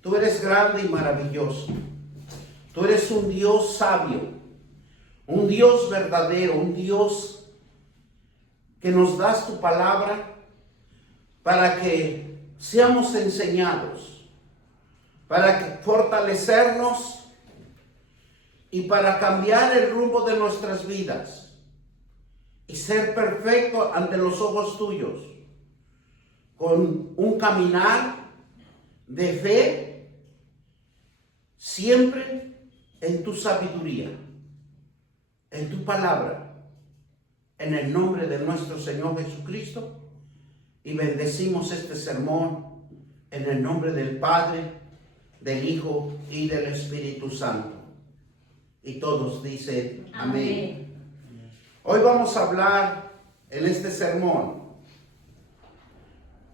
Tú eres grande y maravilloso. Tú eres un Dios sabio, un Dios verdadero, un Dios que nos das tu palabra para que seamos enseñados, para fortalecernos y para cambiar el rumbo de nuestras vidas y ser perfecto ante los ojos tuyos, con un caminar de fe, siempre en tu sabiduría, en tu palabra, en el nombre de nuestro Señor Jesucristo. Y bendecimos este sermón en el nombre del Padre, del Hijo y del Espíritu Santo. Y todos dicen amén. Hoy vamos a hablar en este sermón.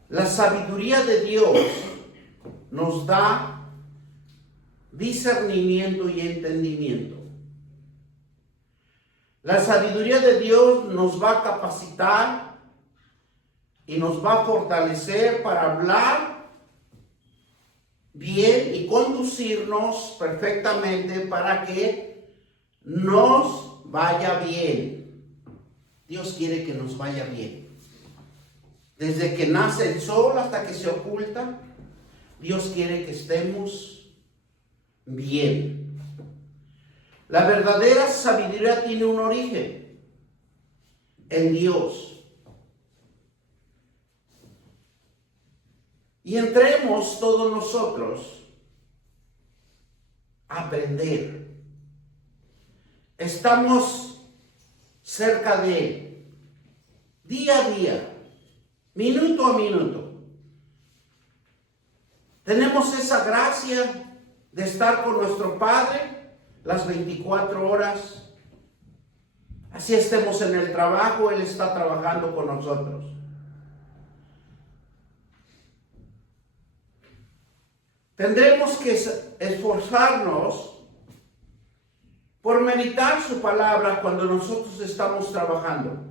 La sabiduría de Dios nos da discernimiento y entendimiento. La sabiduría de Dios nos va a capacitar y nos va a fortalecer para hablar bien y conducirnos perfectamente para que nos vaya bien. Dios quiere que nos vaya bien. Desde que nace el sol hasta que se oculta, Dios quiere que estemos bien. La verdadera sabiduría tiene un origen en Dios. Y entremos todos nosotros a aprender. Estamos cerca de Él, día a día, minuto a minuto. Tenemos esa gracia de estar con nuestro Padre las 24 horas. Así estemos en el trabajo, Él está trabajando con nosotros. Tendremos que esforzarnos por meditar su palabra cuando nosotros estamos trabajando.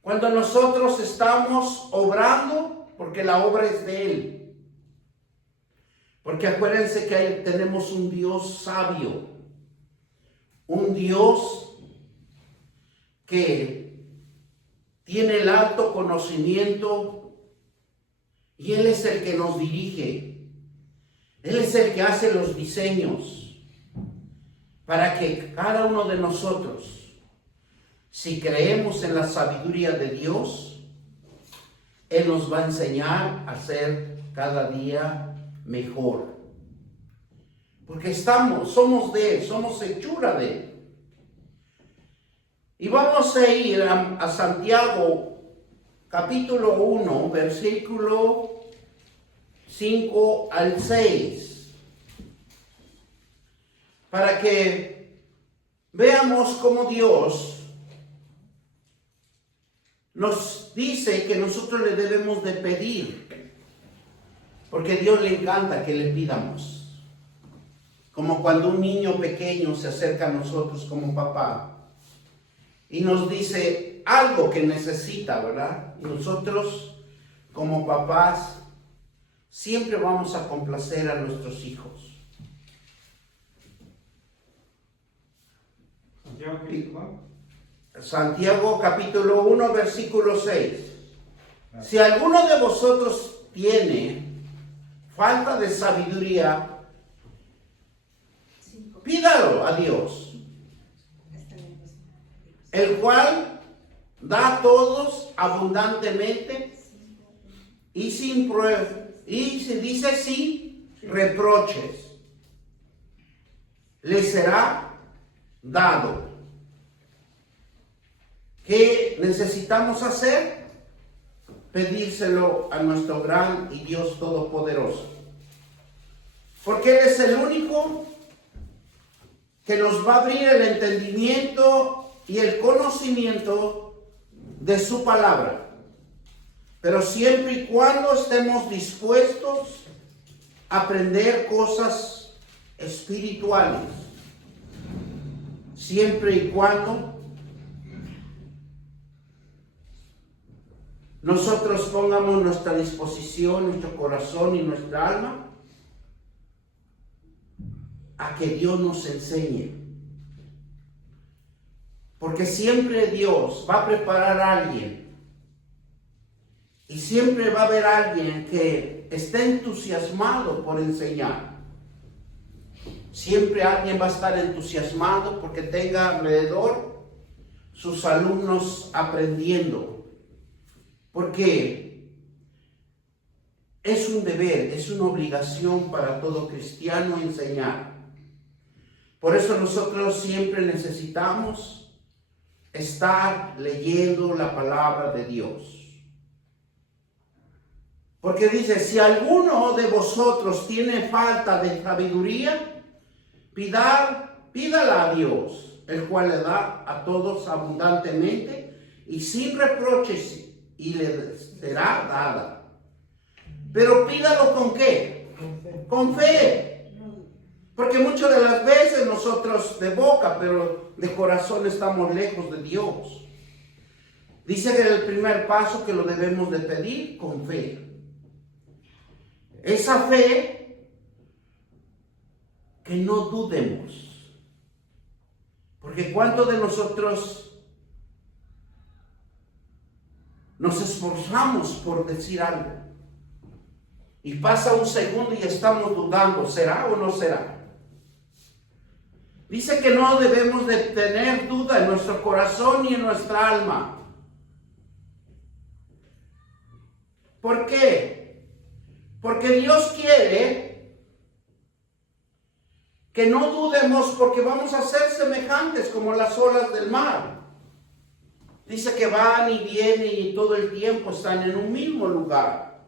Cuando nosotros estamos obrando, porque la obra es de Él. Porque acuérdense que tenemos un Dios sabio, un Dios que tiene el alto conocimiento y Él es el que nos dirige. Él es el que hace los diseños para que cada uno de nosotros, si creemos en la sabiduría de Dios, Él nos va a enseñar a ser cada día mejor. Porque somos de Él, somos hechura de Él. Y vamos a ir a Santiago capítulo 1, versículo 5 al 6, para que veamos cómo Dios nos dice que nosotros le debemos de pedir, porque a Dios le encanta que le pidamos, como cuando un niño pequeño se acerca a nosotros como papá y nos dice algo que necesita, ¿verdad? Y nosotros como papás siempre vamos a complacer a nuestros hijos. Santiago capítulo 1, versículo 6. Si alguno de vosotros tiene falta de sabiduría, pídalo a Dios, el cual da a todos abundantemente y sin prueba. Y si dice sí, reproches, le será dado. ¿Qué necesitamos hacer? Pedírselo a nuestro gran y Dios Todopoderoso. Porque Él es el único que nos va a abrir el entendimiento y el conocimiento de su palabra. Pero siempre y cuando estemos dispuestos a aprender cosas espirituales. Siempre y cuando nosotros pongamos nuestra disposición, nuestro corazón y nuestra alma a que Dios nos enseñe. Porque siempre Dios va a preparar a alguien. Y siempre va a haber alguien que esté entusiasmado por enseñar. Siempre alguien va a estar entusiasmado porque tenga alrededor sus alumnos aprendiendo. Porque es un deber, es una obligación para todo cristiano enseñar. Por eso nosotros siempre necesitamos estar leyendo la palabra de Dios. Porque dice, si alguno de vosotros tiene falta de sabiduría, pídala a Dios, el cual le da a todos abundantemente y sin reproches, y le será dada. Pero pídalo ¿con qué? Con fe. Porque muchas de las veces nosotros de boca, pero de corazón estamos lejos de Dios. Dice que el primer paso que lo debemos de pedir con fe. Esa fe que no dudemos. Porque ¿cuántos de nosotros nos esforzamos por decir algo? Y pasa un segundo y estamos dudando, ¿será o no será? Dice que no debemos de tener duda en nuestro corazón ni en nuestra alma. ¿Por qué? Porque Dios quiere que no dudemos porque vamos a ser semejantes como las olas del mar. Dice que van y vienen y todo el tiempo están en un mismo lugar.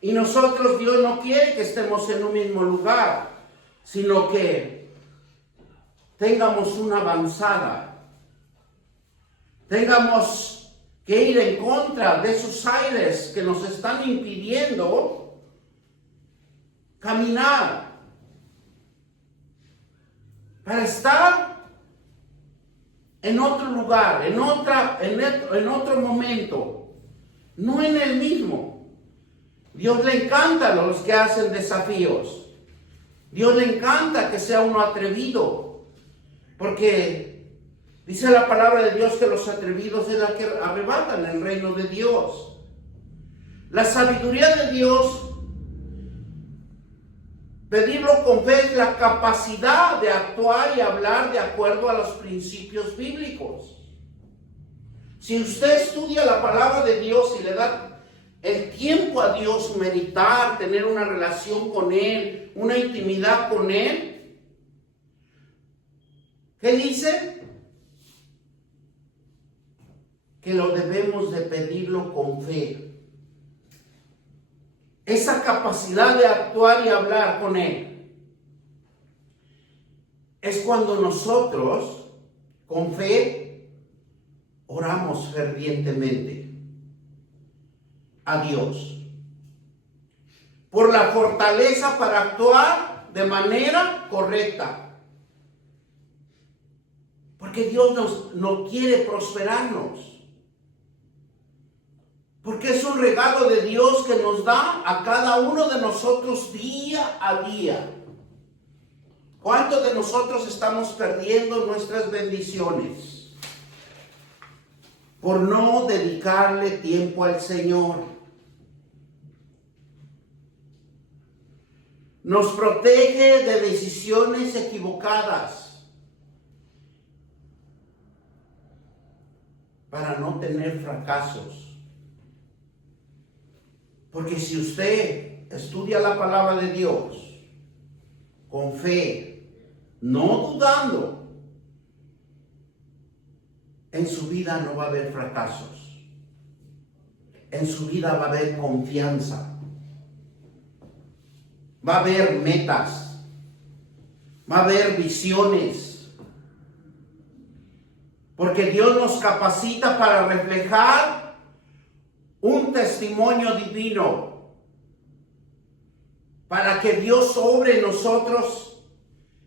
Y nosotros, Dios no quiere que estemos en un mismo lugar, sino que tengamos una avanzada. Tengamos que ir en contra de esos aires que nos están impidiendo caminar. Para estar en otro lugar, en otro momento, no en el mismo. Dios le encanta a los que hacen desafíos. Dios le encanta que sea uno atrevido. Porque dice la palabra de Dios que los atrevidos es la que arrebatan el reino de Dios. La sabiduría de Dios, pedirlo con fe, es la capacidad de actuar y hablar de acuerdo a los principios bíblicos. Si usted estudia la palabra de Dios y le da el tiempo a Dios, meditar, tener una relación con Él, una intimidad con Él, ¿qué dice? Que lo debemos de pedirlo con fe. Esa capacidad de actuar y hablar con Él es cuando nosotros, con fe, oramos fervientemente a Dios por la fortaleza para actuar de manera correcta. Porque Dios no quiere prosperarnos. Porque es un regalo de Dios que nos da a cada uno de nosotros día a día. ¿Cuántos de nosotros estamos perdiendo nuestras bendiciones por no dedicarle tiempo al Señor? Nos protege de decisiones equivocadas para no tener fracasos. Porque si usted estudia la palabra de Dios con fe, no dudando, en su vida no va a haber fracasos. En su vida va a haber confianza. Va a haber metas. Va a haber visiones. Porque Dios nos capacita para reflejar un testimonio divino. Para que Dios obre en nosotros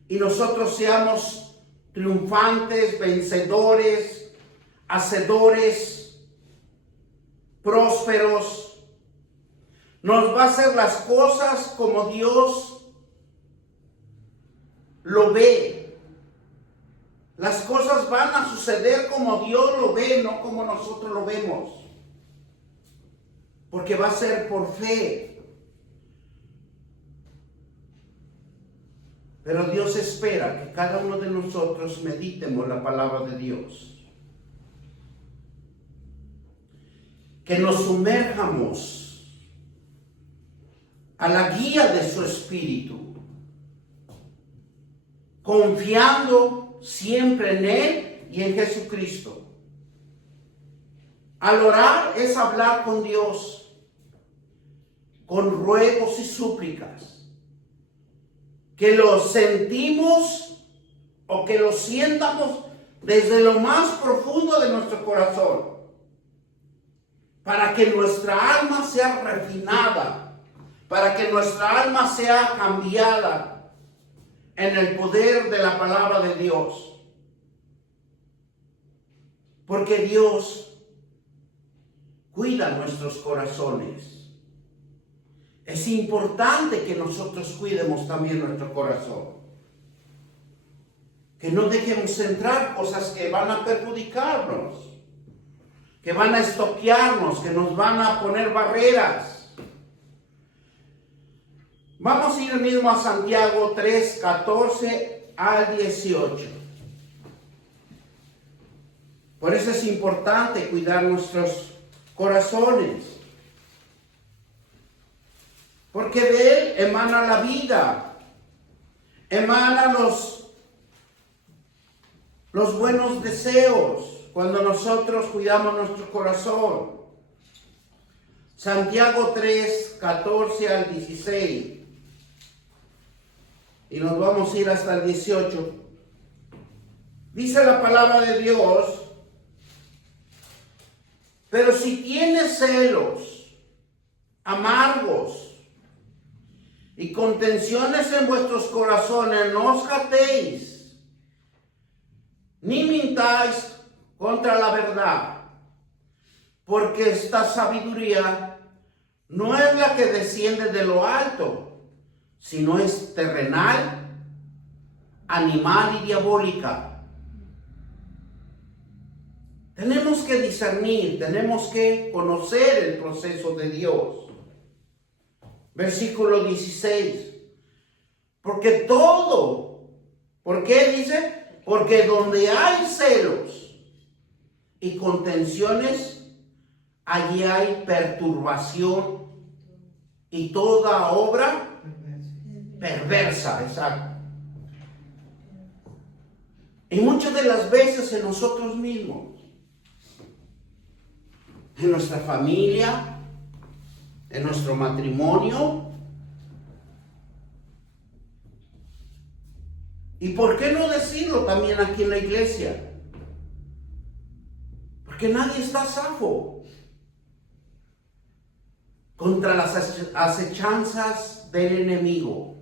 y nosotros seamos triunfantes, vencedores, hacedores, prósperos. Nos va a hacer las cosas como Dios lo ve. Las cosas van a suceder como Dios lo ve, no como nosotros lo vemos. Porque va a ser por fe. Pero Dios espera que cada uno de nosotros meditemos la palabra de Dios. Que nos sumerjamos a la guía de su Espíritu, confiando siempre en Él y en Jesucristo. Al orar es hablar con Dios, con ruegos y súplicas, que los sentimos o que los sientamos desde lo más profundo de nuestro corazón, para que nuestra alma sea refinada, para que nuestra alma sea cambiada en el poder de la palabra de Dios. Porque Dios cuida nuestros corazones. Es importante que nosotros cuidemos también nuestro corazón. Que no dejemos entrar cosas que van a perjudicarnos, que van a estoquearnos, que nos van a poner barreras. Vamos a ir mismo a Santiago 3, 14 al 18. Por eso es importante cuidar nuestros corazones. Porque de Él emana la vida, emanan los buenos deseos cuando nosotros cuidamos nuestro corazón. Santiago 3, 14 al 16. Y nos vamos a ir hasta el 18. Dice la palabra de Dios: pero si tienes celos amargos y contenciones en vuestros corazones, no os jactéis, ni mintáis contra la verdad, porque esta sabiduría no es la que desciende de lo alto, sino es terrenal, animal y diabólica. Tenemos que discernir, tenemos que conocer el proceso de Dios. Versículo 16. Porque todo, ¿por qué dice? Porque donde hay celos y contenciones, allí hay perturbación y toda obra perversa. Exacto. Y muchas de las veces en nosotros mismos, en nuestra familia, en nuestro matrimonio. ¿Y por qué no decirlo también aquí en la iglesia? Porque nadie está a salvo contra las acechanzas del enemigo.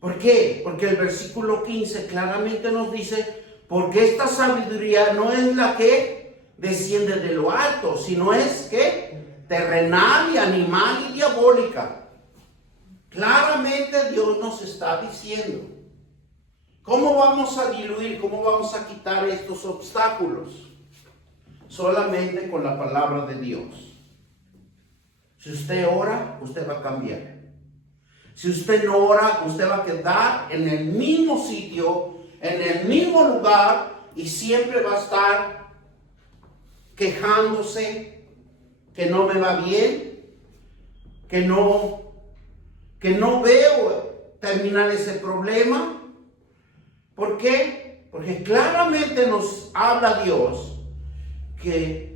¿Por qué? Porque el versículo 15 claramente nos dice: porque esta sabiduría no es la que desciende de lo alto, sino es que terrenal y animal y diabólica. Claramente Dios nos está diciendo cómo vamos a diluir, cómo vamos a quitar estos obstáculos. Solamente con la palabra de Dios. Si usted ora, usted va a cambiar. Si usted no ora, usted va a quedar en el mismo sitio, en el mismo lugar, y siempre va a estar quejándose que no me va bien, que no veo terminar ese problema. ¿Por qué? Porque claramente nos habla Dios que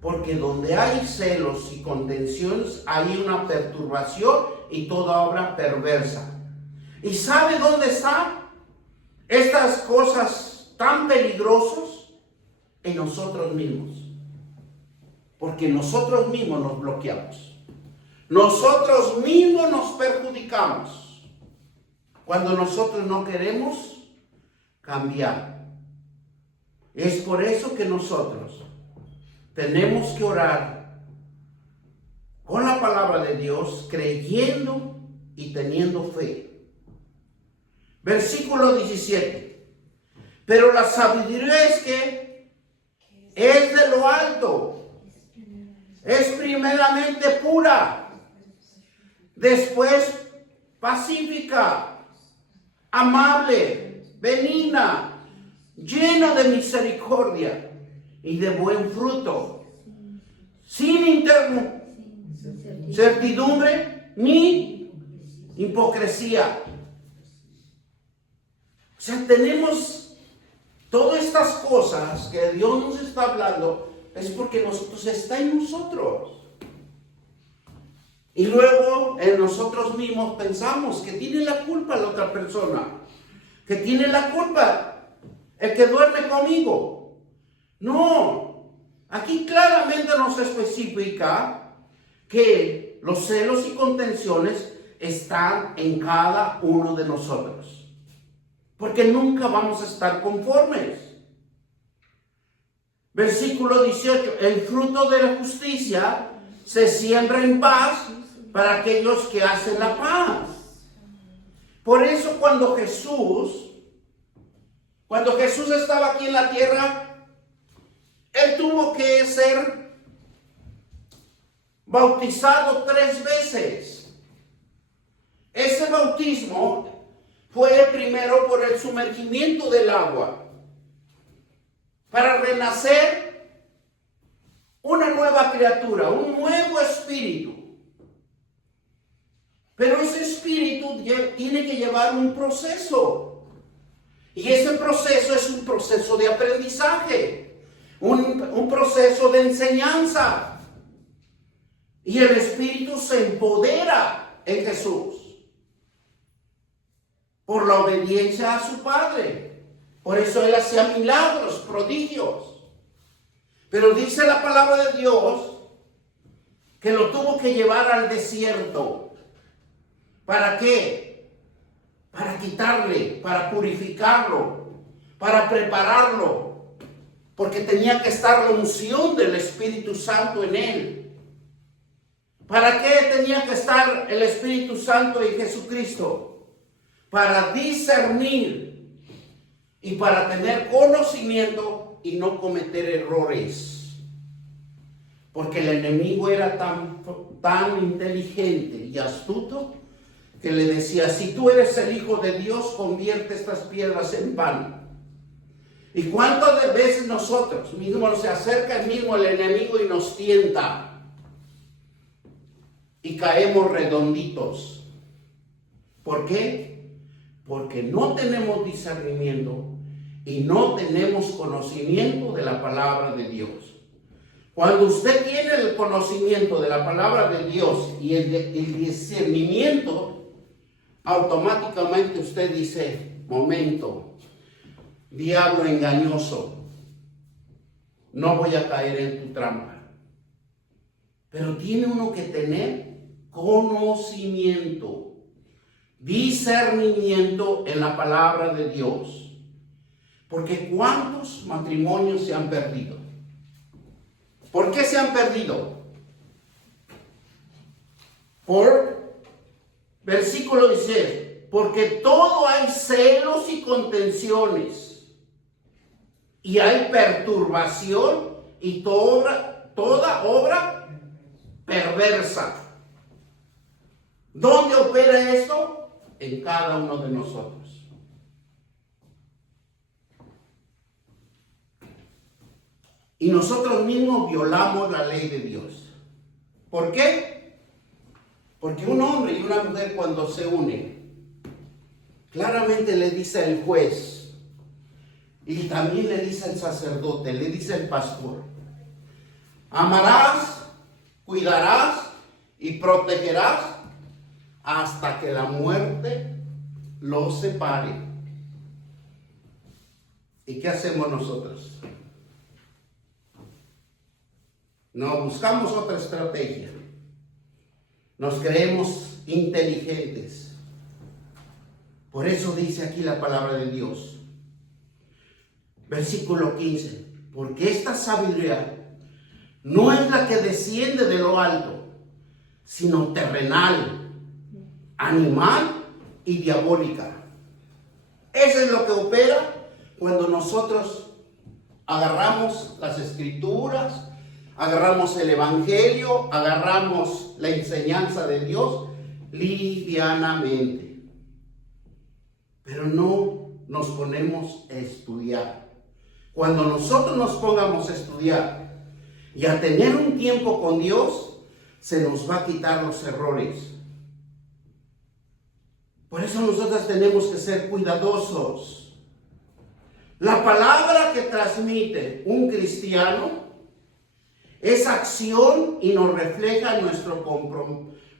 porque donde hay celos y contenciones hay una perturbación y toda obra perversa. ¿Y sabe dónde están estas cosas tan peligrosas? En nosotros mismos. Porque nosotros mismos nos bloqueamos. Nosotros mismos nos perjudicamos. Cuando nosotros no queremos cambiar. Es por eso que nosotros tenemos que orar con la palabra de Dios, creyendo y teniendo fe. Versículo 17. Pero la sabiduría es que es de lo alto. Es primeramente pura. Después pacífica, amable, benigna, llena de misericordia y de buen fruto, sin incertidumbre ni hipocresía. O sea, tenemos todas estas cosas que Dios nos está hablando, es porque nosotros está en nosotros. Y luego en nosotros mismos pensamos que tiene la culpa la otra persona, que tiene la culpa el que duerme conmigo. No, aquí claramente nos especifica que los celos y contenciones están en cada uno de nosotros, porque nunca vamos a estar conformes. Versículo 18, el fruto de la justicia se siembra en paz para aquellos que hacen la paz. Por eso cuando Jesús estaba aquí en la tierra, Él tuvo que ser bautizado 3 veces. Ese bautismo fue primero por el sumergimiento del agua, para renacer una nueva criatura, un nuevo espíritu. Pero ese espíritu tiene que llevar un proceso. Y ese proceso es un proceso de aprendizaje, un proceso de enseñanza. Y el espíritu se empodera en Jesús por la obediencia a su Padre. Por eso Él hacía milagros, prodigios. Pero dice la palabra de Dios que lo tuvo que llevar al desierto. ¿Para qué? Para quitarle, para purificarlo, para prepararlo. Porque tenía que estar la unción del Espíritu Santo en él. ¿Para qué tenía que estar el Espíritu Santo en Jesucristo? Para discernir y para tener conocimiento y no cometer errores. Porque el enemigo era tan inteligente y astuto que le decía, si tú eres el Hijo de Dios, convierte estas piedras en pan. ¿Y cuántas de veces nosotros mismos se acerca el mismo el enemigo y nos tienta? Y caemos redonditos. ¿Por qué? Porque no tenemos discernimiento y no tenemos conocimiento de la palabra de Dios. Cuando usted tiene el conocimiento de la palabra de Dios y el discernimiento, automáticamente usted dice, momento, diablo engañoso, no voy a caer en tu trampa. Pero tiene uno que tener conocimiento, discernimiento en la palabra de Dios. Porque ¿cuántos matrimonios se han perdido? ¿Por qué se han perdido? Por versículo 16, porque todo hay celos y contenciones, y hay perturbación y toda obra perversa. ¿Dónde opera esto? En cada uno de nosotros. Y nosotros mismos violamos la ley de Dios. ¿Por qué? Porque un hombre y una mujer cuando se unen, claramente le dice el juez, y también le dice el sacerdote, le dice el pastor, amarás, cuidarás y protegerás hasta que la muerte los separe. ¿Y qué hacemos nosotros? No, buscamos otra estrategia. Nos creemos inteligentes. Por eso dice aquí la palabra de Dios. Versículo 15. Porque esta sabiduría no es la que desciende de lo alto, sino terrenal, animal y diabólica. Eso es lo que opera cuando nosotros agarramos las escrituras, agarramos el evangelio, agarramos la enseñanza de Dios livianamente. Pero no nos ponemos a estudiar. Cuando nosotros nos pongamos a estudiar y a tener un tiempo con Dios, se nos va a quitar los errores. Por eso nosotros tenemos que ser cuidadosos. La palabra que transmite un cristiano es acción y nos refleja nuestro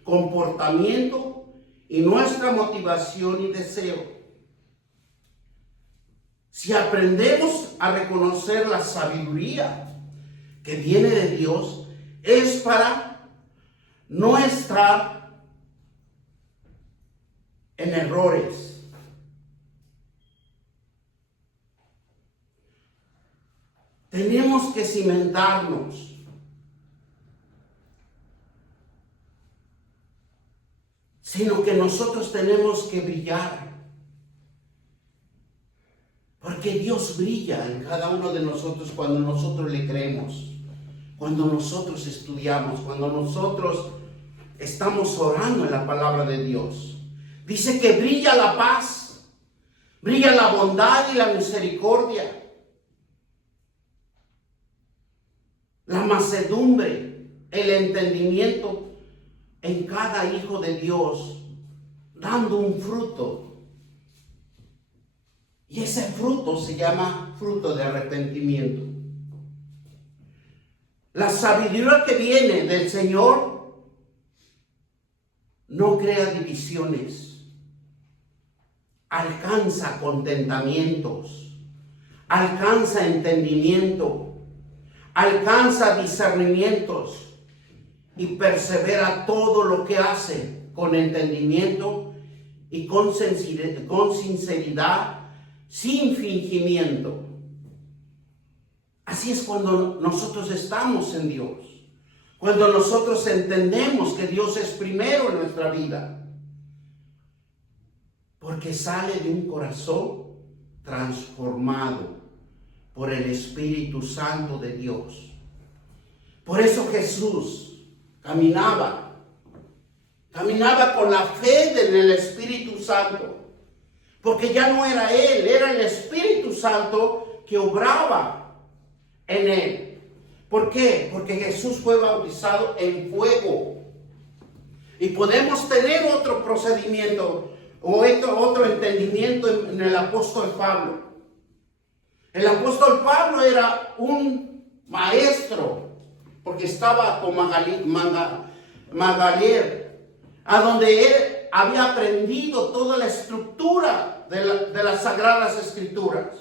comportamiento y nuestra motivación y deseo. Si aprendemos a reconocer la sabiduría que viene de Dios, es para no estar en errores. Tenemos que cimentarnos. Sino que nosotros tenemos que brillar. Porque Dios brilla en cada uno de nosotros cuando nosotros le creemos, cuando nosotros estudiamos, cuando nosotros estamos orando en la palabra de Dios. Dice que brilla la paz, brilla la bondad y la misericordia, la mansedumbre, el entendimiento en cada hijo de Dios, dando un fruto. Y ese fruto se llama fruto de arrepentimiento. La sabiduría que viene del Señor no crea divisiones, alcanza contentamientos, alcanza entendimiento, alcanza discernimientos y persevera todo lo que hace con entendimiento y con sinceridad, sin fingimiento. Así es cuando nosotros estamos en Dios, cuando nosotros entendemos que Dios es primero en nuestra vida, porque sale de un corazón transformado por el Espíritu Santo de Dios. Por eso Jesús caminaba con la fe en el Espíritu Santo. Porque ya no era Él, era el Espíritu Santo que obraba en Él. ¿Por qué? Porque Jesús fue bautizado en fuego. Y podemos tener otro procedimiento o otro entendimiento en el apóstol Pablo. El apóstol Pablo era un maestro, porque estaba con Magalier, a donde él había aprendido toda la estructura de las Sagradas Escrituras.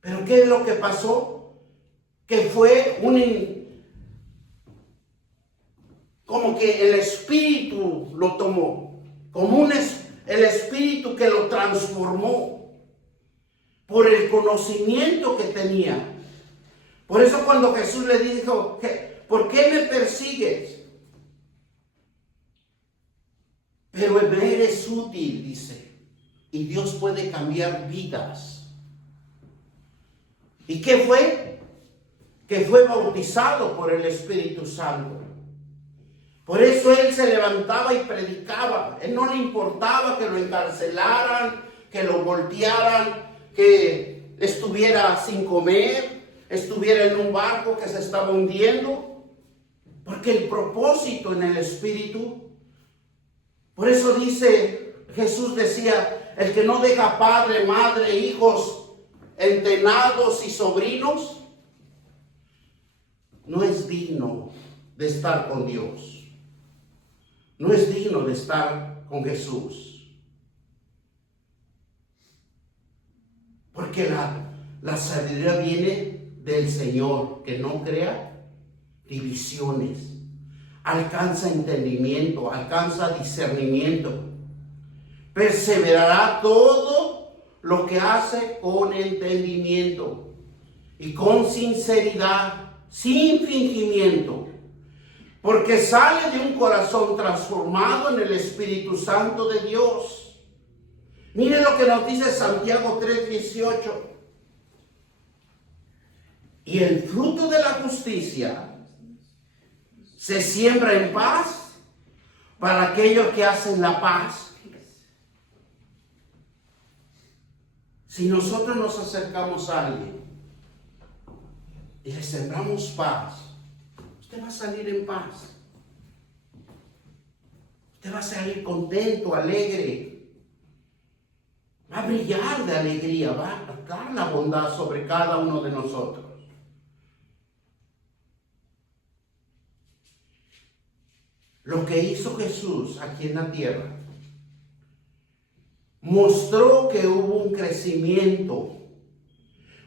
Pero ¿qué es lo que pasó? Que fue como que el Espíritu lo tomó, como el Espíritu que lo transformó por el conocimiento que tenía. Por eso cuando Jesús le dijo, ¿por qué me persigues? Pero me eres útil, dice. Y Dios puede cambiar vidas. ¿Y qué fue? Que fue bautizado por el Espíritu Santo. Por eso él se levantaba y predicaba. Él no le importaba que lo encarcelaran, que lo voltearan, que estuviera sin comer, estuviera en un barco que se estaba hundiendo. Porque el propósito en el Espíritu. Por eso Jesús decía, el que no deja padre, madre, hijos, entenados y sobrinos, no es digno de estar con Dios. No es digno de estar con Jesús. Porque la sabiduría viene del Señor, que no crea divisiones. Alcanza entendimiento, alcanza discernimiento. Perseverará todo lo que hace con entendimiento y con sinceridad, sin fingimiento, porque sale de un corazón transformado en el Espíritu Santo de Dios. Miren lo que nos dice Santiago 3:18. Y el fruto de la justicia se siembra en paz para aquellos que hacen la paz. Si nosotros nos acercamos a alguien y le sembramos paz, usted va a salir en paz. Usted va a salir contento, alegre. Va a brillar de alegría, va a dar la bondad sobre cada uno de nosotros. Lo que hizo Jesús aquí en la tierra mostró que hubo un crecimiento,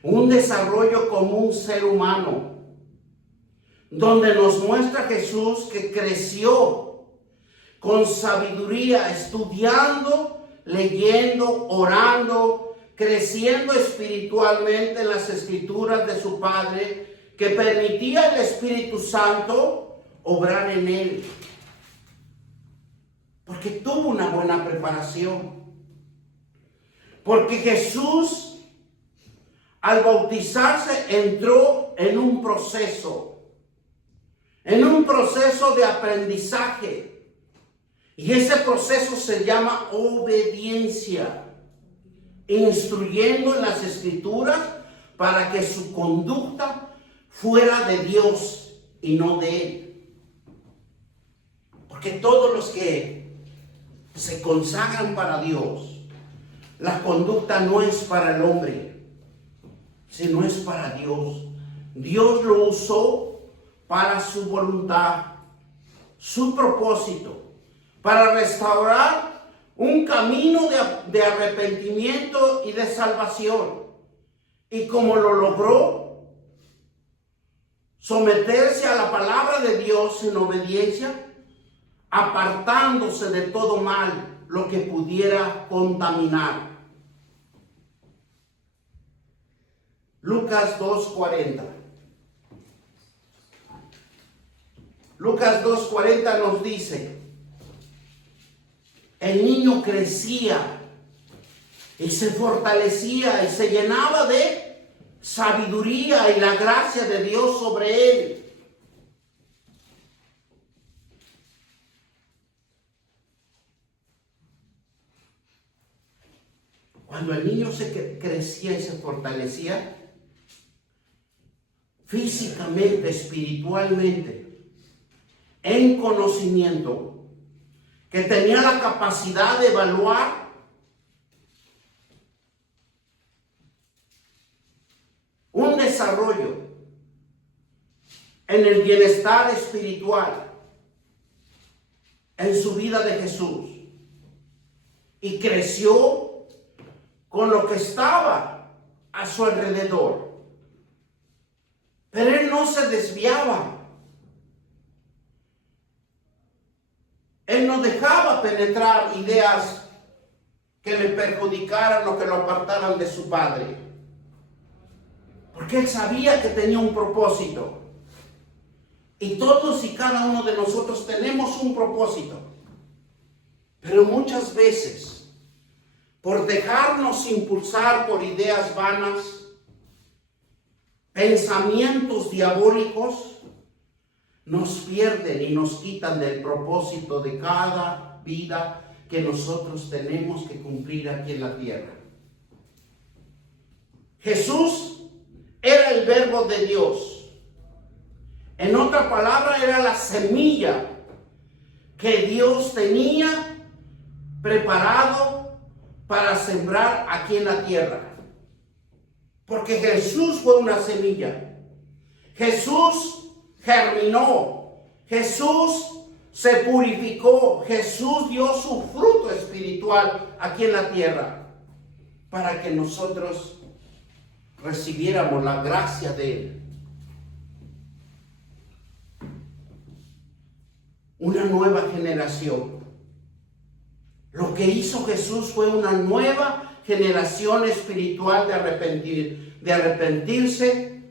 un desarrollo como un ser humano, donde nos muestra Jesús que creció con sabiduría, estudiando, leyendo, orando, creciendo espiritualmente en las escrituras de su Padre, que permitía al Espíritu Santo obrar en él, porque tuvo una buena preparación. Porque Jesús, al bautizarse, entró en un proceso de aprendizaje. Y ese proceso se llama obediencia, instruyendo en las Escrituras para que su conducta fuera de Dios y no de él. Porque todos los que se consagran para Dios, la conducta no es para el hombre, sino es para Dios. Dios lo usó para su voluntad, su propósito, para restaurar un camino de arrepentimiento y de salvación. Y como lo logró, someterse a la palabra de Dios en obediencia, apartándose de todo mal, lo que pudiera contaminar. Lucas 2:40. Lucas 2:40 nos dice: el niño crecía y se fortalecía y se llenaba de sabiduría y la gracia de Dios sobre él. Cuando el niño crecía y se fortalecía, físicamente, espiritualmente, en conocimiento, que tenía la capacidad de evaluar un desarrollo en el bienestar espiritual en su vida de Jesús, y creció con lo que estaba a su alrededor. Pero él no se desviaba. Él no dejaba penetrar ideas que le perjudicaran o que lo apartaran de su Padre. Porque él sabía que tenía un propósito. Y todos y cada uno de nosotros tenemos un propósito. Pero muchas veces, por dejarnos impulsar por ideas vanas, pensamientos diabólicos, nos pierden y nos quitan del propósito de cada vida que nosotros tenemos que cumplir aquí en la tierra. Jesús era el verbo de Dios. En otra palabra, era la semilla que Dios tenía preparado para sembrar aquí en la tierra. Porque Jesús fue una semilla. Jesús germinó. Jesús se purificó. Jesús dio su fruto espiritual aquí en la tierra para que nosotros recibiéramos la gracia de Él. Una nueva generación. Lo que hizo Jesús fue una nueva generación espiritual de arrepentirse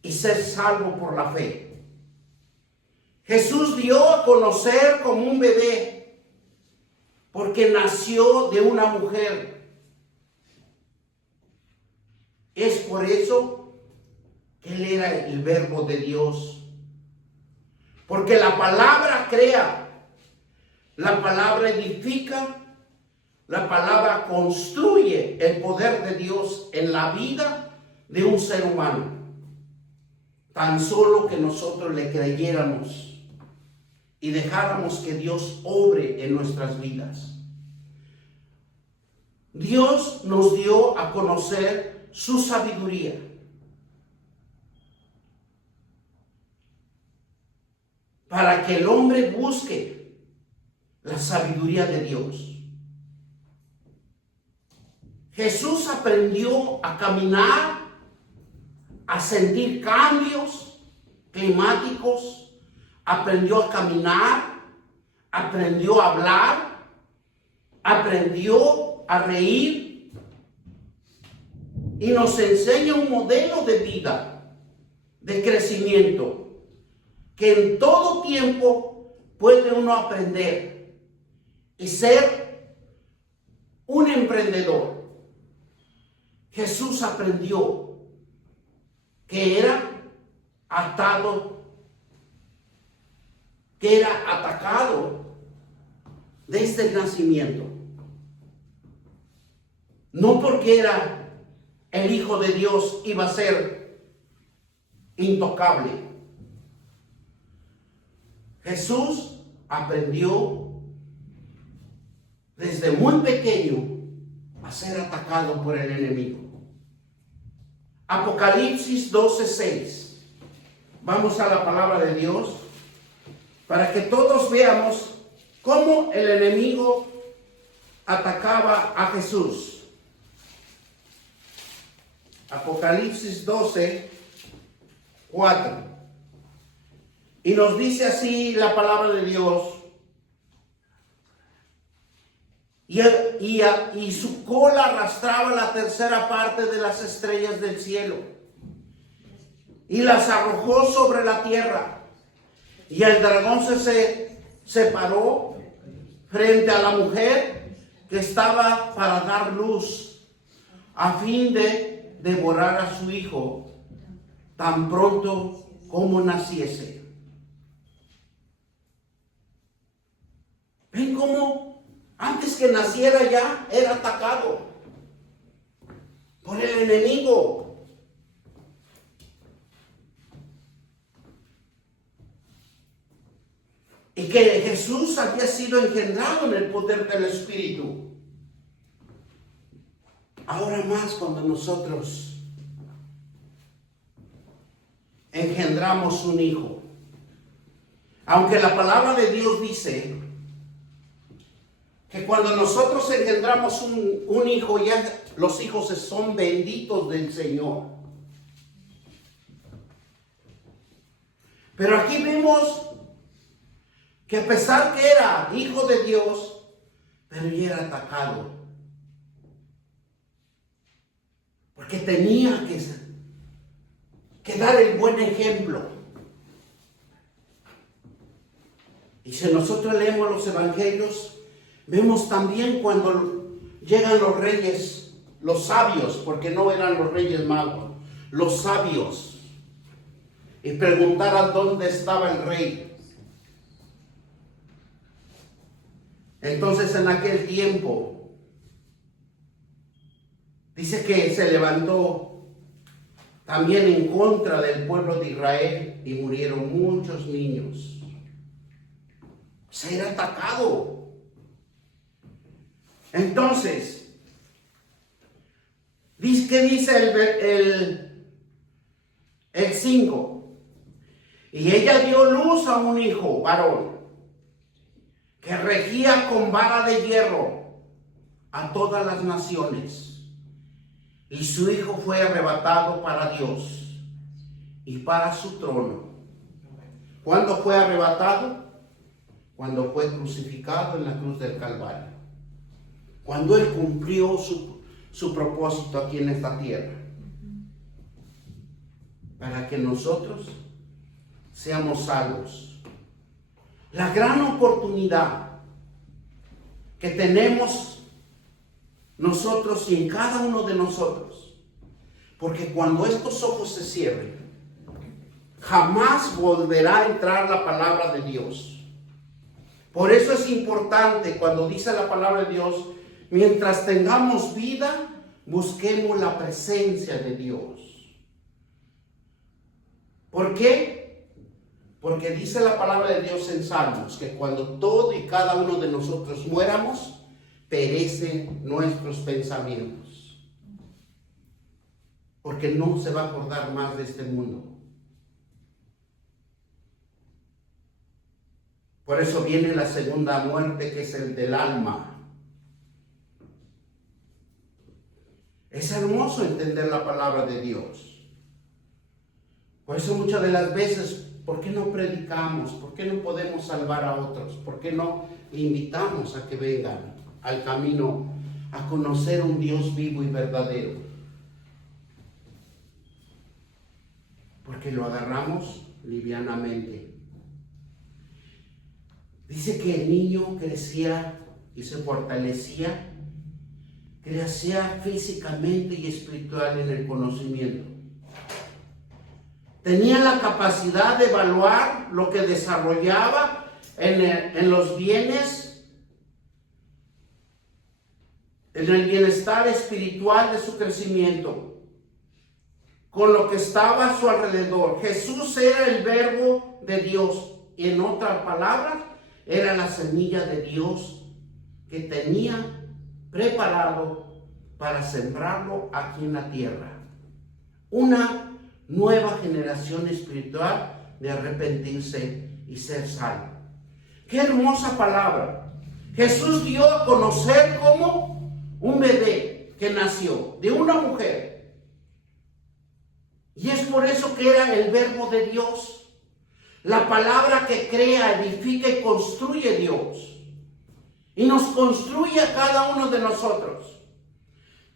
y ser salvo por la fe. Jesús dio a conocer como un bebé, porque nació de una mujer. Es por eso que Él era el Verbo de Dios. Porque la palabra crea, la palabra edifica, la palabra construye el poder de Dios en la vida de un ser humano. Tan solo que nosotros le creyéramos y dejáramos que Dios obre en nuestras vidas. Dios nos dio a conocer su sabiduría. Para que el hombre busque la sabiduría de Dios. Jesús aprendió a caminar, a sentir cambios climáticos, aprendió a caminar, aprendió a hablar, aprendió a reír y nos enseña un modelo de vida, de crecimiento, que en todo tiempo puede uno aprender y ser un emprendedor. Jesús aprendió que era atado, que era atacado desde el nacimiento. No porque era el Hijo de Dios iba a ser intocable. Jesús aprendió desde muy pequeño a ser atacado por el enemigo. Apocalipsis 12:6. Vamos a la palabra de Dios para que todos veamos cómo el enemigo atacaba a Jesús. Apocalipsis 12:4. Y nos dice así la palabra de Dios. Y su cola arrastraba la tercera parte de las estrellas del cielo. Y las arrojó sobre la tierra. Y el dragón se separó frente a la mujer que estaba para dar luz, a fin de devorar a su hijo tan pronto como naciese. ¿Ven cómo antes que naciera ya era atacado por el enemigo? Y que Jesús había sido engendrado en el poder del Espíritu. Ahora más cuando nosotros engendramos un hijo. Aunque la palabra de Dios dice que cuando nosotros engendramos un hijo, ya los hijos son benditos del Señor. Pero aquí vemos que a pesar que era hijo de Dios, pero ya era atacado. Porque tenía que dar el buen ejemplo. Y si nosotros leemos los evangelios, vemos también cuando llegan los reyes, los sabios, porque no eran los reyes magos, los sabios, y preguntaran dónde estaba el rey. Entonces en aquel tiempo, dice que se levantó también en contra del pueblo de Israel y murieron muchos niños. Se era atacado. Entonces, ¿qué dice el 5? Y ella dio luz a un hijo varón que regía con vara de hierro a todas las naciones. Y su hijo fue arrebatado para Dios y para su trono. ¿Cuándo fue arrebatado? Cuando fue crucificado en la cruz del Calvario. Cuando Él cumplió su propósito aquí en esta tierra. Para que nosotros seamos salvos. La gran oportunidad que tenemos nosotros y en cada uno de nosotros. Porque cuando estos ojos se cierren, jamás volverá a entrar la palabra de Dios. Por eso es importante cuando dice la palabra de Dios, mientras tengamos vida, busquemos la presencia de Dios. ¿Por qué? Porque dice la palabra de Dios en Salmos que cuando todo y cada uno de nosotros muéramos, perecen nuestros pensamientos. Porque no se va a acordar más de este mundo. Por eso viene la segunda muerte, que es el del alma. Es hermoso entender la palabra de Dios. Por eso muchas de las veces, ¿por qué no predicamos? ¿Por qué no podemos salvar a otros? ¿Por qué no invitamos a que vengan al camino a conocer un Dios vivo y verdadero? Porque lo agarramos livianamente. Dice que el niño crecía y se fortalecía, crecía físicamente y espiritual en el conocimiento. Tenía la capacidad de evaluar lo que desarrollaba en los bienes, en el bienestar espiritual de su crecimiento, con lo que estaba a su alrededor. Jesús era el verbo de Dios, y en otras palabras, era la semilla de Dios que tenía preparado para sembrarlo aquí en la tierra. Una nueva generación espiritual de arrepentirse y ser salvo. ¡Qué hermosa palabra! Jesús dio a conocer como un bebé que nació de una mujer. Y es por eso que era el verbo de Dios. La palabra que crea, edifica y construye Dios. Y nos construye a cada uno de nosotros.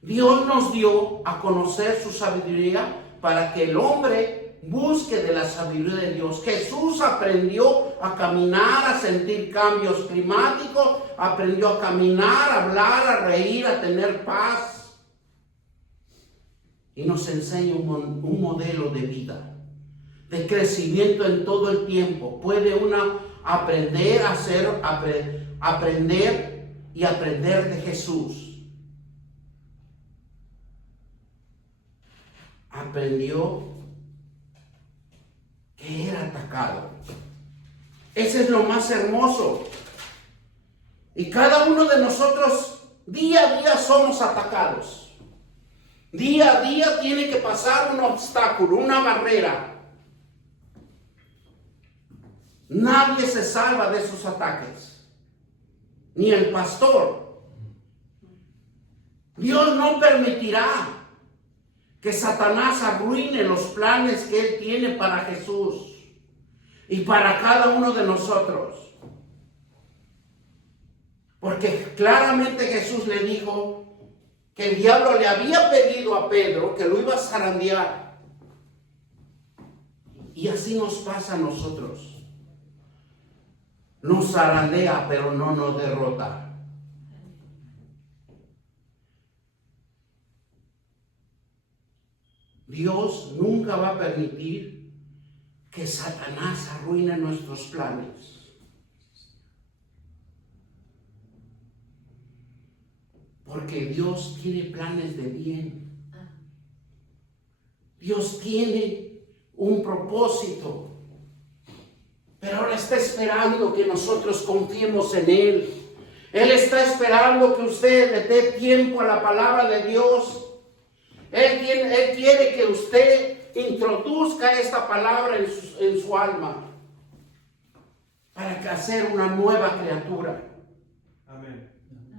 Dios nos dio a conocer su sabiduría para que el hombre busque de la sabiduría de Dios. Jesús aprendió a caminar, a sentir cambios climáticos, aprendió a caminar, a hablar, a reír, a tener paz. Y nos enseña un modelo de vida, de crecimiento en todo el tiempo. Puede una aprender a aprender y aprender de Jesús. Aprendió que era atacado. Ese es lo más hermoso. Y cada uno de nosotros día a día somos atacados. Día a día tiene que pasar un obstáculo, una barrera. Nadie se salva de esos ataques, ni el pastor. Dios no permitirá que Satanás arruine los planes que Él tiene para Jesús y para cada uno de nosotros. Porque claramente Jesús le dijo que el diablo le había pedido a Pedro que lo iba a zarandear. Y así nos pasa a nosotros. Nos zarandea, pero no nos derrota. Dios nunca va a permitir que Satanás arruine nuestros planes. Porque Dios tiene planes de bien. Dios tiene un propósito. Pero ahora está esperando que nosotros confiemos en Él. Él está esperando que usted le dé tiempo a la palabra de Dios. Él quiere que usted introduzca esta palabra en su alma para que hacer una nueva criatura. Amén.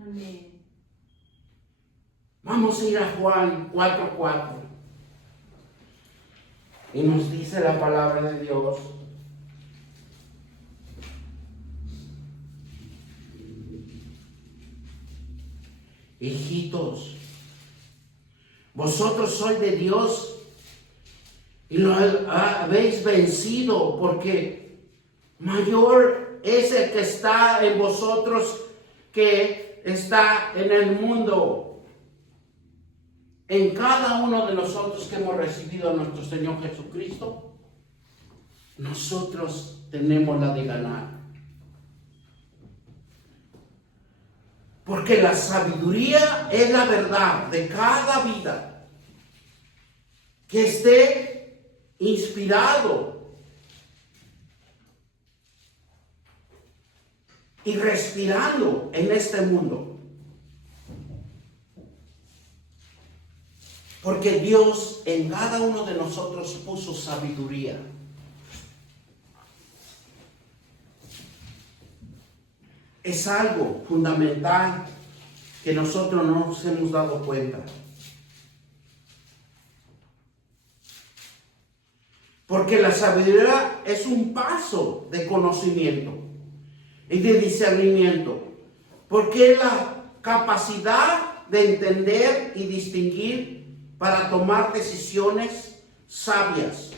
Amén. Vamos a ir a Juan 4:4. Y nos dice la palabra de Dios. Hijitos, vosotros sois de Dios y lo habéis vencido, porque mayor es el que está en vosotros que está en el mundo, en cada uno de nosotros que hemos recibido a nuestro Señor Jesucristo, nosotros tenemos la de ganar. Porque la sabiduría es la verdad de cada vida que esté inspirado y respirando en este mundo. Porque Dios en cada uno de nosotros puso sabiduría. Es algo fundamental que nosotros no nos hemos dado cuenta. Porque la sabiduría es un paso de conocimiento y de discernimiento. Porque es la capacidad de entender y distinguir para tomar decisiones sabias.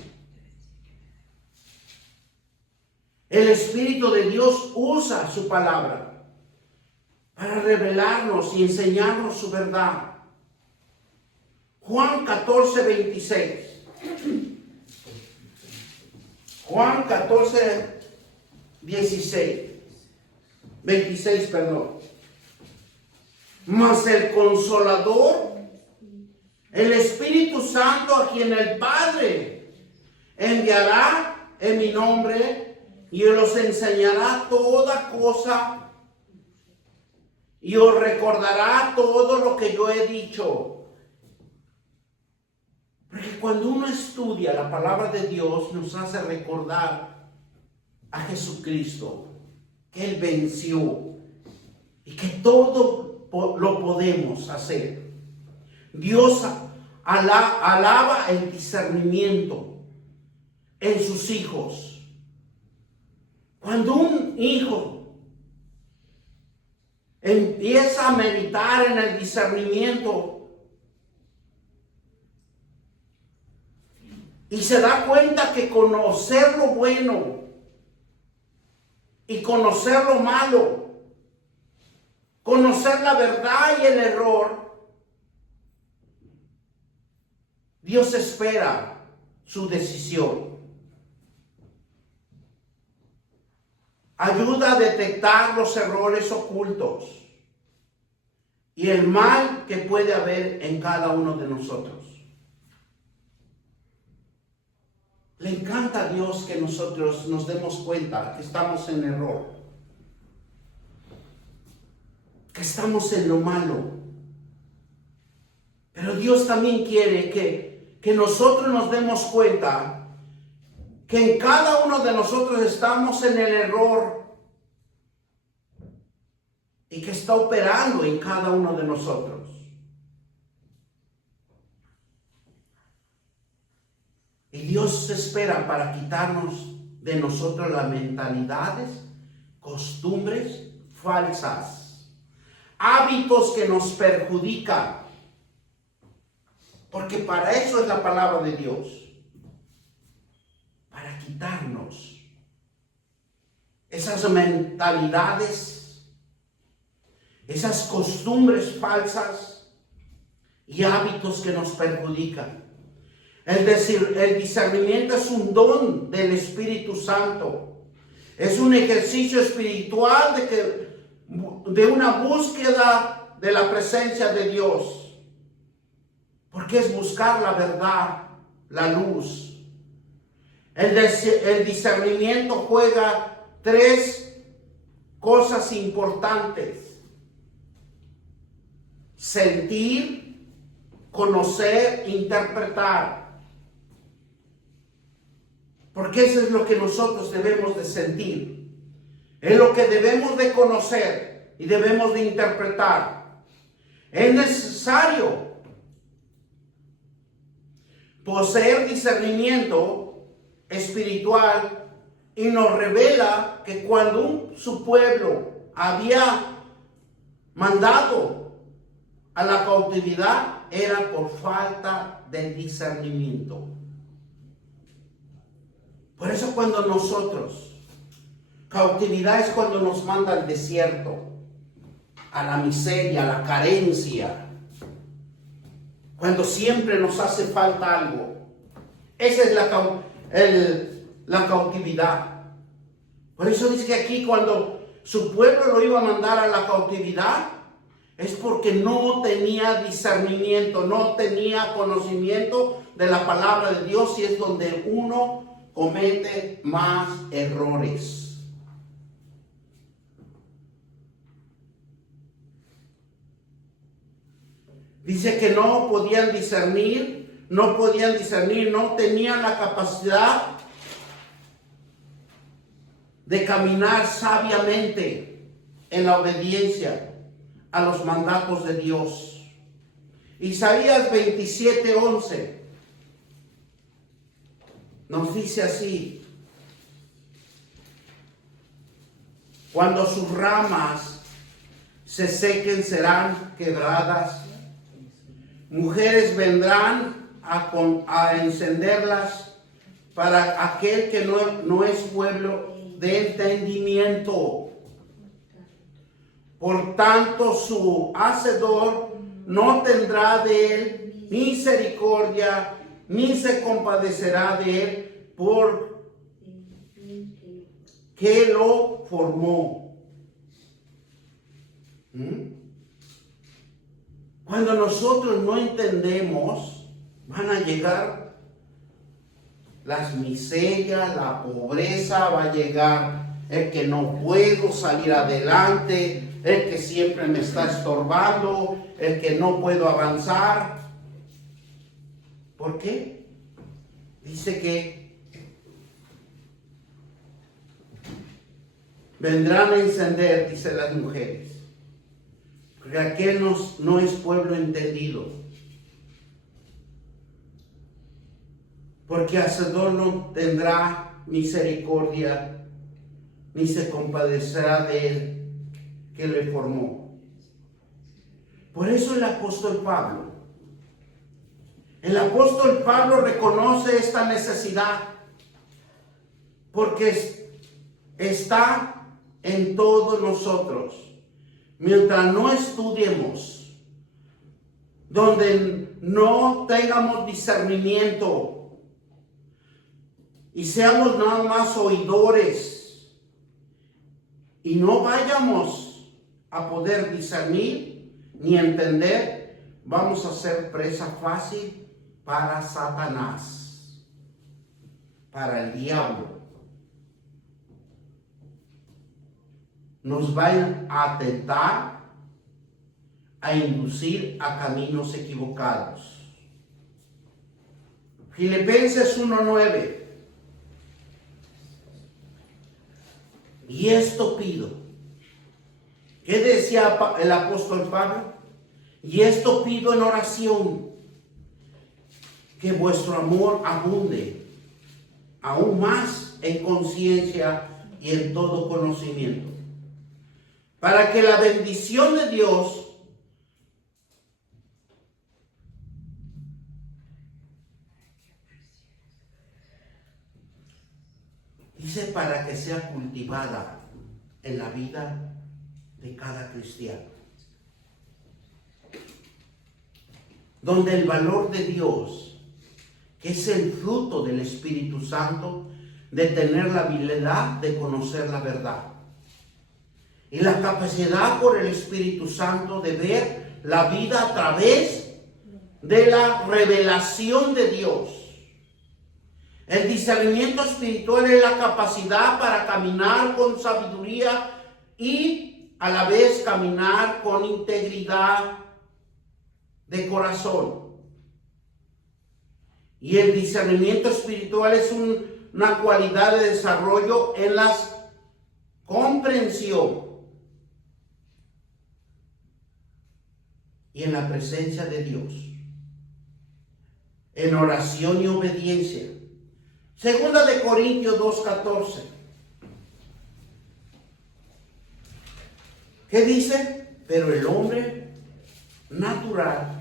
El Espíritu de Dios usa su palabra para revelarnos y enseñarnos su verdad. Juan 14:26. Juan 26, perdón. Mas el Consolador, el Espíritu Santo, a quien el Padre enviará en mi nombre, y os enseñará toda cosa y os recordará todo lo que yo he dicho. Porque cuando uno estudia la palabra de Dios, nos hace recordar a Jesucristo, que Él venció y que todo lo podemos hacer. Dios alaba el discernimiento en sus hijos. Cuando un hijo empieza a meditar en el discernimiento y se da cuenta que conocer lo bueno y conocer lo malo, conocer la verdad y el error, Dios espera su decisión. Ayuda a detectar los errores ocultos y el mal que puede haber en cada uno de nosotros. Le encanta a Dios que nosotros nos demos cuenta que estamos en error, que estamos en lo malo. Pero Dios también quiere que nosotros nos demos cuenta que en cada uno de nosotros estamos en el error y que está operando en cada uno de nosotros. Y Dios espera para quitarnos de nosotros las mentalidades, costumbres falsas, hábitos que nos perjudican. Porque para eso es la palabra de Dios. Para quitarnos esas mentalidades, esas costumbres falsas y hábitos que nos perjudican. El discernimiento es un don del Espíritu Santo. Es un ejercicio espiritual de una búsqueda de la presencia de Dios. Porque es buscar la verdad, la luz. El discernimiento juega 3 cosas importantes: sentir, conocer, interpretar. Porque eso es lo que nosotros debemos de sentir. Es lo que debemos de conocer y debemos de interpretar. Es necesario poseer discernimiento espiritual y nos revela que cuando su pueblo había mandado a la cautividad era por falta de discernimiento. Por eso cuando nosotros, cautividad es cuando nos manda al desierto, a la miseria, a la carencia, cuando siempre nos hace falta algo. Esa es la cautividad. Por eso dice que aquí cuando su pueblo lo iba a mandar a la cautividad, es porque no tenía discernimiento, no tenía conocimiento de la palabra de Dios, y es donde uno comete más errores. Dice que no podían discernir, no tenían la capacidad de caminar sabiamente en la obediencia a los mandatos de Dios. Isaías 27:11 nos dice así: cuando sus ramas se sequen, serán quebradas. Mujeres vendrán a encenderlas para aquel que no es pueblo de entendimiento. Por tanto, su hacedor no tendrá de él misericordia, ni se compadecerá de él, por que lo formó. Cuando nosotros no entendemos, van a llegar las miserias, la pobreza, va a llegar el que no puedo salir adelante, el que siempre me está estorbando, el que no puedo avanzar. ¿Por qué? Dice que vendrán a encender, dice las mujeres, porque aquel no es pueblo entendido. Porque hacedor no tendrá misericordia, ni se compadecerá de él que le formó. Por eso el apóstol Pablo reconoce esta necesidad, porque está en todos nosotros. Mientras no estudiemos, donde no tengamos discernimiento y seamos nada más oidores y no vayamos a poder discernir ni entender, vamos a ser presa fácil para Satanás, para el diablo. Nos van a tentar, a inducir a caminos equivocados. Filipenses 1:9. Y esto pido. ¿Qué decía el apóstol Pablo? Y esto pido en oración, que vuestro amor abunde aún más en conciencia y en todo conocimiento, para que la bendición de Dios dice, para que sea cultivada en la vida de cada cristiano, donde el valor de Dios, que es el fruto del Espíritu Santo, de tener la habilidad de conocer la verdad y la capacidad por el Espíritu Santo de ver la vida a través de la revelación de Dios. El discernimiento espiritual es la capacidad para caminar con sabiduría y a la vez caminar con integridad de corazón. Y el discernimiento espiritual es una cualidad de desarrollo en la comprensión y en la presencia de Dios, en oración y obediencia. Segunda de Corintios 2:14. ¿Qué dice? Pero el hombre natural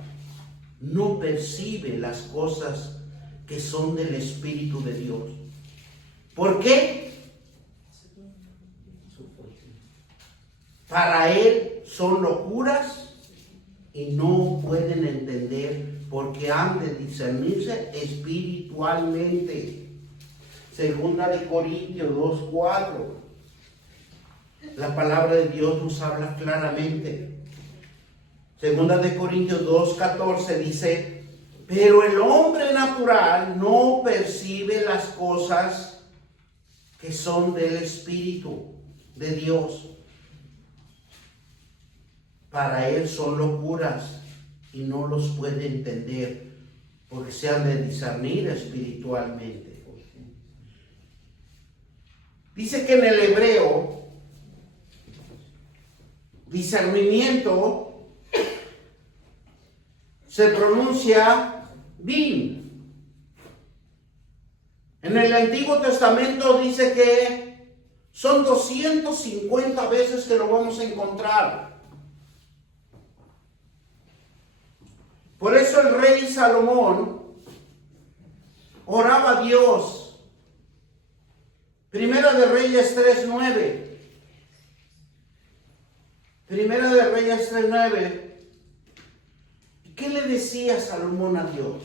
no percibe las cosas que son del Espíritu de Dios. ¿Por qué? para él son locuras y no pueden entender porque han de discernirse espiritualmente. Segunda de Corintios 2:4. La palabra de Dios nos habla claramente. Segunda de Corintios 2:14 dice: pero el hombre natural no percibe las cosas que son del Espíritu de Dios. Para él son locuras y no los puede entender porque se han de discernir espiritualmente. Dice que en el hebreo, discernimiento se pronuncia bin. En el Antiguo Testamento dice que son 250 veces que lo vamos a encontrar. Por eso el rey Salomón oraba a Dios. Primera de Reyes 3:9. Primera de Reyes 3:9. ¿Qué le decía Salomón a Dios?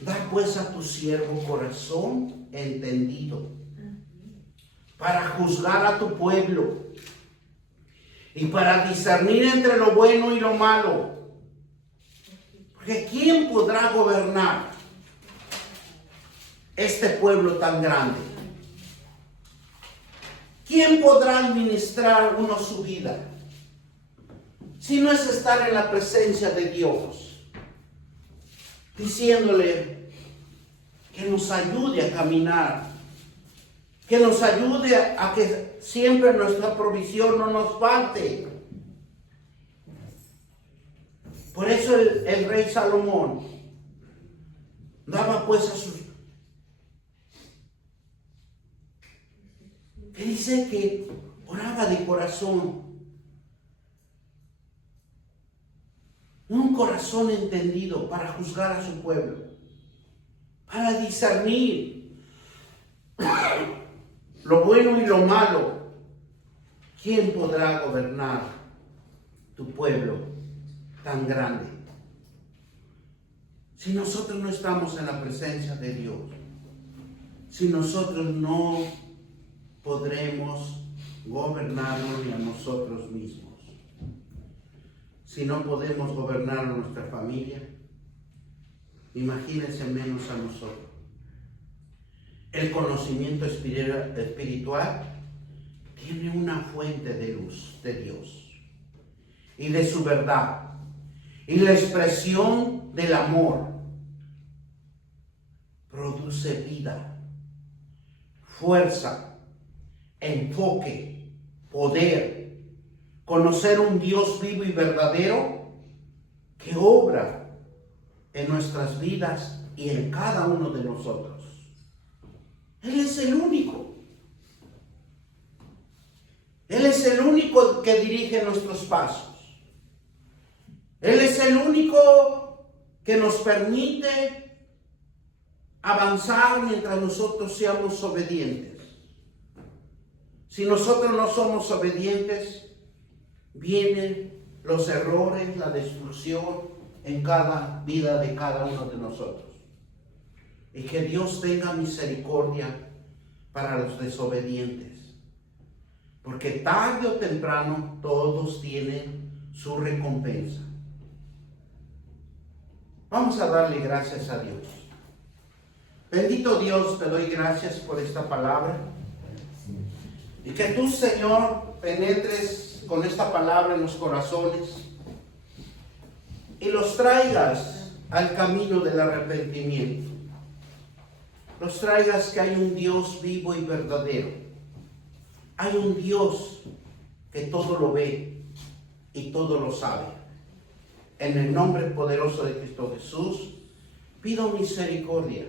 Da pues a tu siervo corazón entendido para juzgar a tu pueblo y para discernir entre lo bueno y lo malo. Porque ¿quién podrá gobernar este pueblo tan grande? ¿Quién podrá administrar uno su vida? Si no es estar en la presencia de Dios, diciéndole que nos ayude a caminar, que nos ayude a que siempre nuestra provisión no nos falte. Por eso el rey Salomón daba pues a sus... que dice que oraba de corazón. Un corazón entendido para juzgar a su pueblo, para discernir lo bueno y lo malo. ¿Quién podrá gobernar tu pueblo tan grande? Si nosotros no estamos en la presencia de Dios, si nosotros no podremos gobernarnos ni a nosotros mismos. Si no podemos gobernar a nuestra familia, imagínense menos a nosotros. El conocimiento espiritual tiene una fuente de luz de Dios y de su verdad y la expresión del amor produce vida, fuerza, enfoque, poder. Conocer un Dios vivo y verdadero que obra en nuestras vidas y en cada uno de nosotros. Él es el único. Él es el único que dirige nuestros pasos. Él es el único que nos permite avanzar mientras nosotros seamos obedientes. Si nosotros no somos obedientes, vienen los errores, la destrucción en cada vida de cada uno de nosotros. Y que Dios tenga misericordia para los desobedientes. Porque tarde o temprano todos tienen su recompensa. Vamos a darle gracias a Dios. Bendito Dios, te doy gracias por esta palabra. Y que tú, Señor, penetres con esta palabra en los corazones y los traigas al camino del arrepentimiento. Los traigas que hay un Dios vivo y verdadero. Hay un Dios que todo lo ve y todo lo sabe. En el nombre poderoso de Cristo Jesús, pido misericordia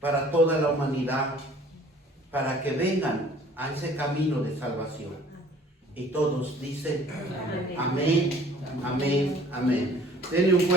para toda la humanidad, para que vengan a ese camino de salvación. Y todos dicen amén, amén, amén. Denle un